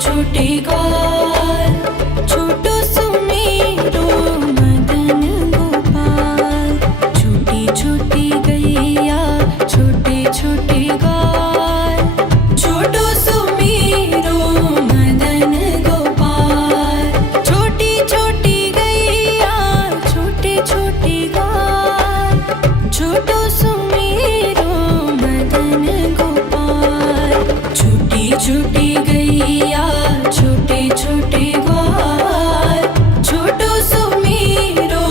छोटे ग्वाल, छोटो सुमेरो मदन गोपाल। छोटी छोटी गैया छोटे छोटे ग्वाल, छोटो सुमेरो मदन गोपाल। छोटी छोटी गैया छोटे छोटे ग्वाल, छोटो सुमेरो मदन गोपाल। छोटी छोटी गैया छोटे छोटे ग्वाल, छोटो सुमेरो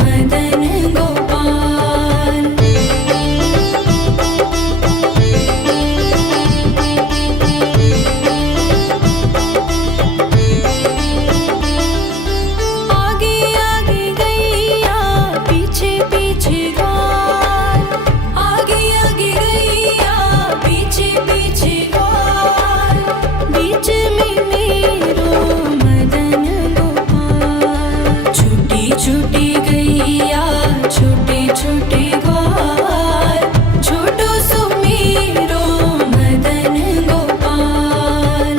मदन गोपाल। आगे आगे गैया पीछे पीछे ग्वाल, आगे आगे गैया पीछे पीछे ग्वाल। बीच में मेरो मदन गोपाल। छोटी छोटी गैया छोटे छोटे ग्वाल, छोटो सुमेरो मदन गोपाल।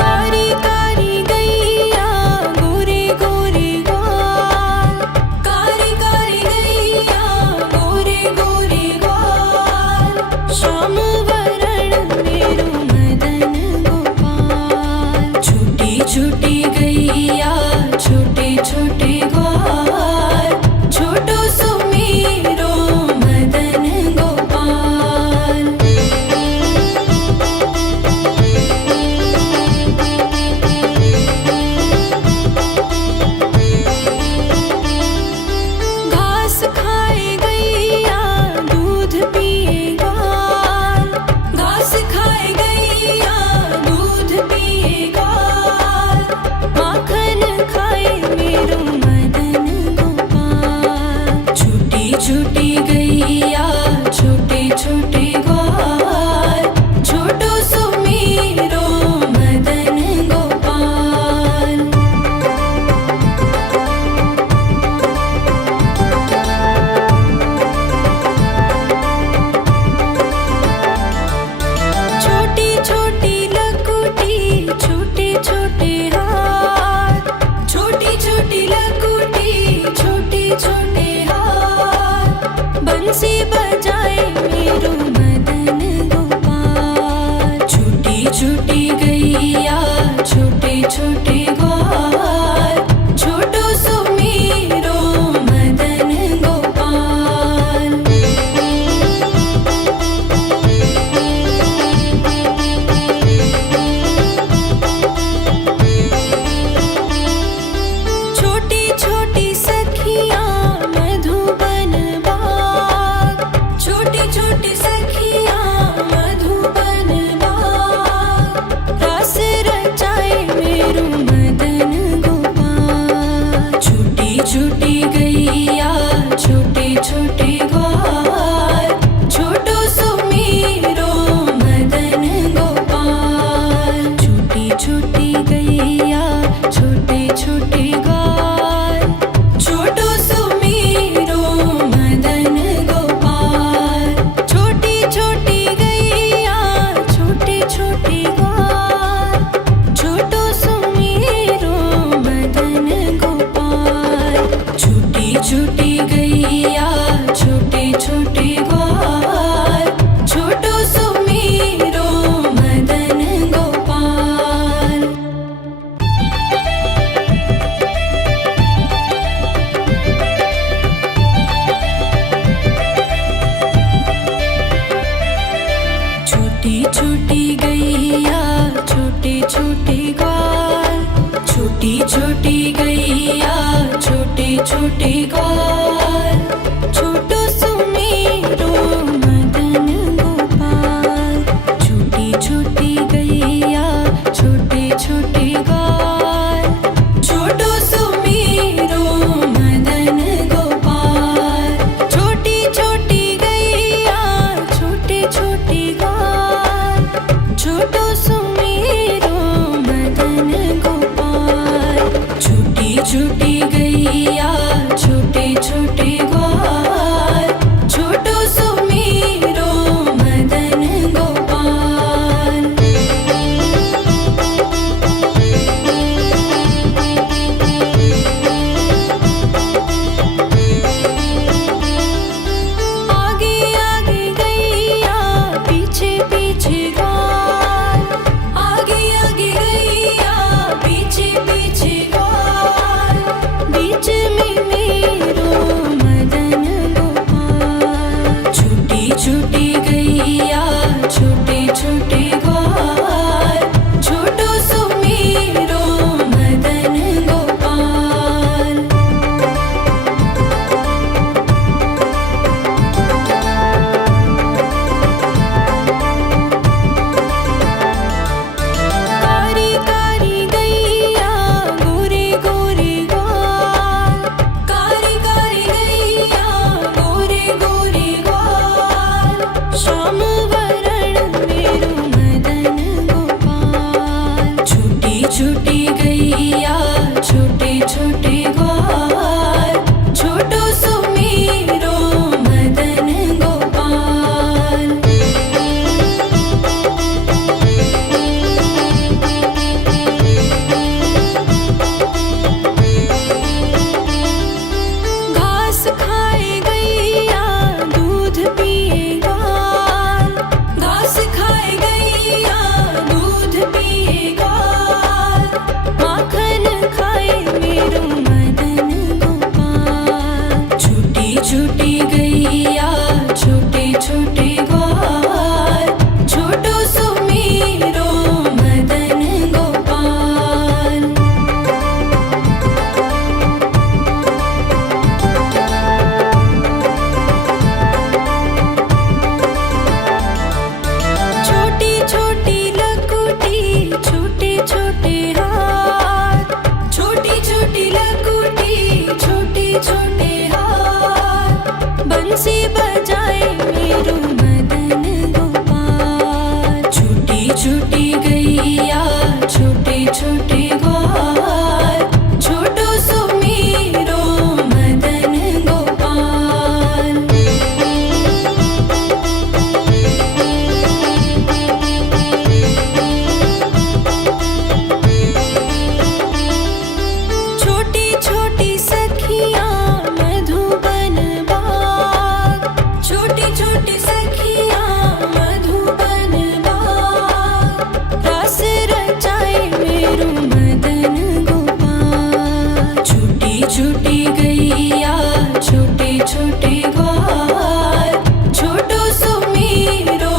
कारी कारी गैया गोरे गोरे ग्वाल, कारी कारी गैया गोरे गोरे ग्वाल। श्याम वरण मेरो मदन गोपाल। छोटी छोटी गैया छोटे छोटे ग्वाल, छोटो सुमेरो मदन गोपाल। घास खाए गैया दूध पिए ग्वाल, घास खाए गैया दूध पिए ग्वाल। माखन खाए मेरो मदन गोपाल। छोटी छोटी गैया छोटे छोटे ग्वाल, छोटो सुमेरो मदन गोपाल। छोटी छोटी लकुटी छोटे छोटे हाथ, छोटी छोटी लकुटी छोटे छोटे हाथ। बंसी बजाए मेरो मदन गोपाल। छोटी छोटी गैया छोटे छोटे ग्वाल, छोटो सुमेरो मदन गोपाल। छोटी छोटी सखियाँ मधुबन बाग, छोटी छोटी सखियाँ मधुबन बाग। रास रचाए मेरो मदन गोपाल। छोटी छोटी गैया छोटे छोटे ग्वाल, छोटो सुमेरो मदन गोपाल। छोटी छोटी गैया छोटे छोटे ग्वाल, छोटो सुमेरो मदन गोपाल। छोटी छोटी गैया छोटे छोटे ग्वाल, छोटो सुमेरो मदन गोपाल। छोटी छोटी गैया छोटे छोटे ग्वाल, छोटो सुमेरो मदन गोपाल। छोटी छोटी गैया छोटे छोटे ग्वाल, छोटी छोटी गैया छोटे छोटे ग्वाल, छोटो सुमेरो मदन गोपाल। छोटी छोटी गैया छोटे छोटे ग्वाल, छोटो सुमेरो मदन गोपाल। छोटी छोटी गैया छोटे छोटे ग्वाल, छोटो सुमेरो मदन गोपाल। छोटी छोटी गैया छोटे गैया छोटे छोटे ग्वाल छोटो सुमेरो मदन गोपाल। घास खाए गैया दूध पिए ग्वाल घास खाए गैया दूध पिए ग्वाल माखन खाए मेरो मदन गोपाल। छोटी छोटी गैया छोटे छोटे ग्वाल छोटो सुमेरो मदन गोपाल। छोटी छोटी लकुटी छोटे छोटे हाथ छोटी छोटी लकुटी छोटे छोटे हाथ बंसी बजाए मेरो मदन गोपाल। छोटी छोटी गैया छोटे छोटे ग्वाल छोटो सुमेरो मदन गोपाल। छोटी छोटी सखियाँ मधुबन बाग छोटी छोटी सखियाँ मधुबन बाग रास रचाए मेरो मदन गोपाल। छोटी छोटी गैया छोटे छोटे ग्वाल छोटो सुमेरो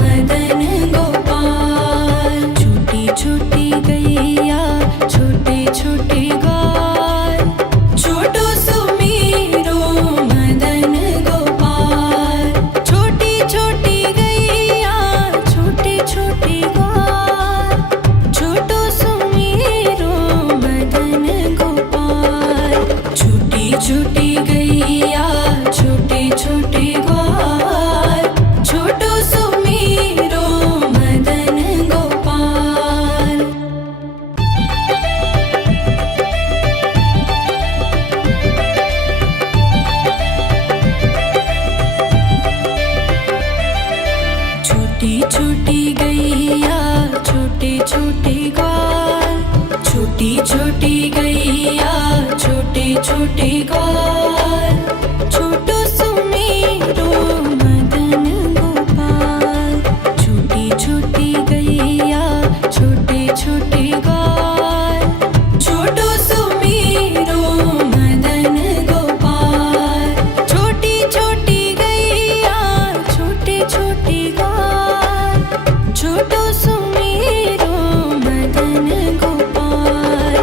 मदन गोपाल। छोटी छोटी गैया छोटे छोटे ग्वाल छोटो सुमेरो मदन गोपाल। छोटी छोटी गैया छोटे छोटे ग्वाल छोटो सुमेरो मदन गोपाल। छोटी छोटी गैया छोटे छोटे ग्वाल छोटो सुमेरो मदन गोपाल। छोटी छोटी गैया छोटे छोटे ग्वाल छोटी छोटी गैया छोटे छोटे ग्वाल छोटो सुमेरो मदन गोपाल। छोटी छोटी गैया छोटे छोटे ग्वाल छोटो सुमेरो मदन गोपाल। छोटी छोटी गैया छोटे छोटे ग्वाल छोटो सुमेरो मदन गोपाल।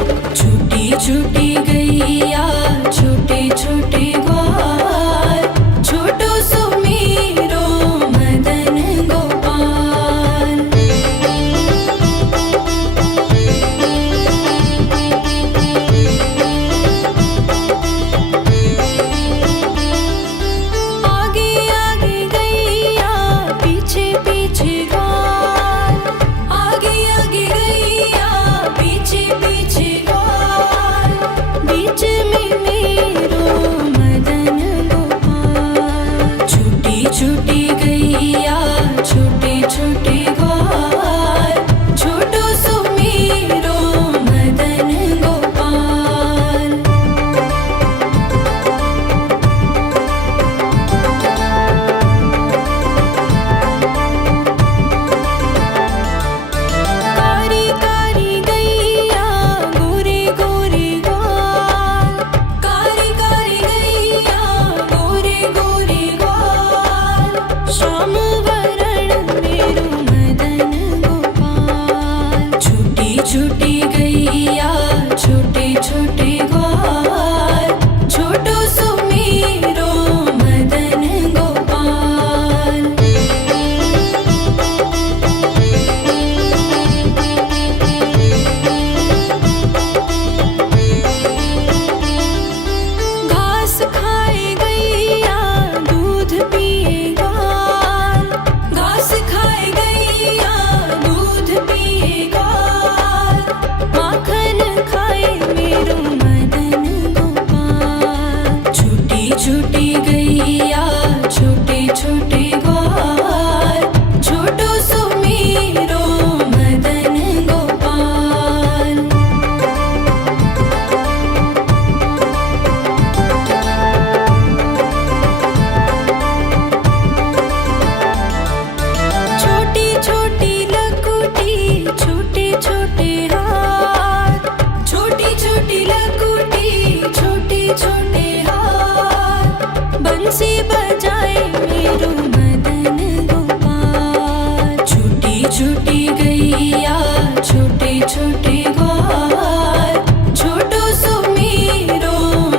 छोटी लकुटी छोटे छोटे हाथ बंसी बजाए मेरो मदन गोपाल। छोटी छोटी गैया छोटे छोटे ग्वाल छोटो सो मेरो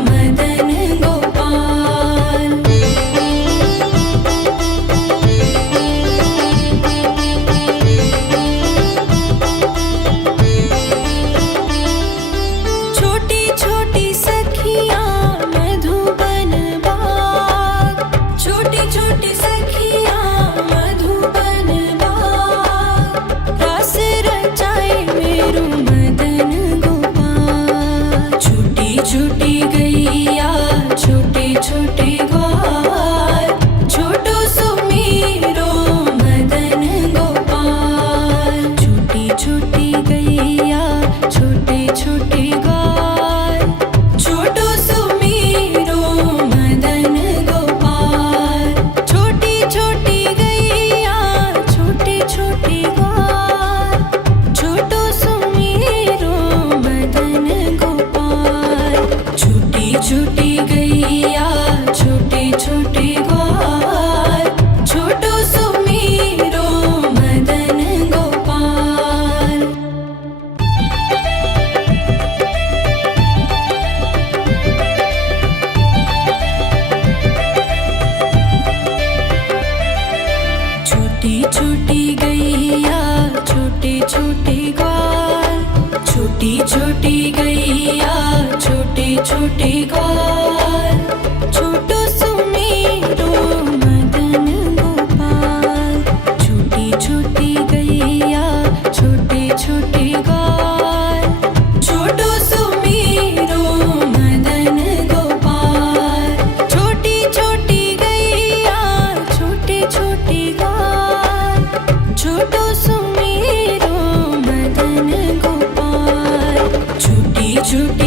मदन गोपाल। छोटी छोटी सखियाँ मधुबन बाग छोटी छोटी सखियाँ मधुबन बाग रस रचाए मेरो मदन गोपाल। छोटी छोटी गैया छोटे छोटे ग्वाल छोटो सो मेरो मदन गोपाल। छोटी छोटी गैया छोटे छोटे ग्वाल छोटो सो मेरो मदन गोपाल। छोटी छोटी गैया छोटे छोटे ग्वाल छोटो सो मेरो मदन गोपाल। छोटी छोटी गैया छोटे छोटे ग्वाल छोटो सो मेरो मदन गोपाल। छोटी छोटी गैया छोटे छोटे ग्वाल छोटी छोटी गैया छोटे छोटे ग्वाल छोटो सो मेरो मदन गोपाल। छोटी छोटी गैया छोटे छोटे ग्वाल छोटो सो मेरो मदन गोपाल। छोटी छोटी गैया छोटे छोटे ग्वाल छोटो सो मेरो मदन गोपाल। छोटी छोटी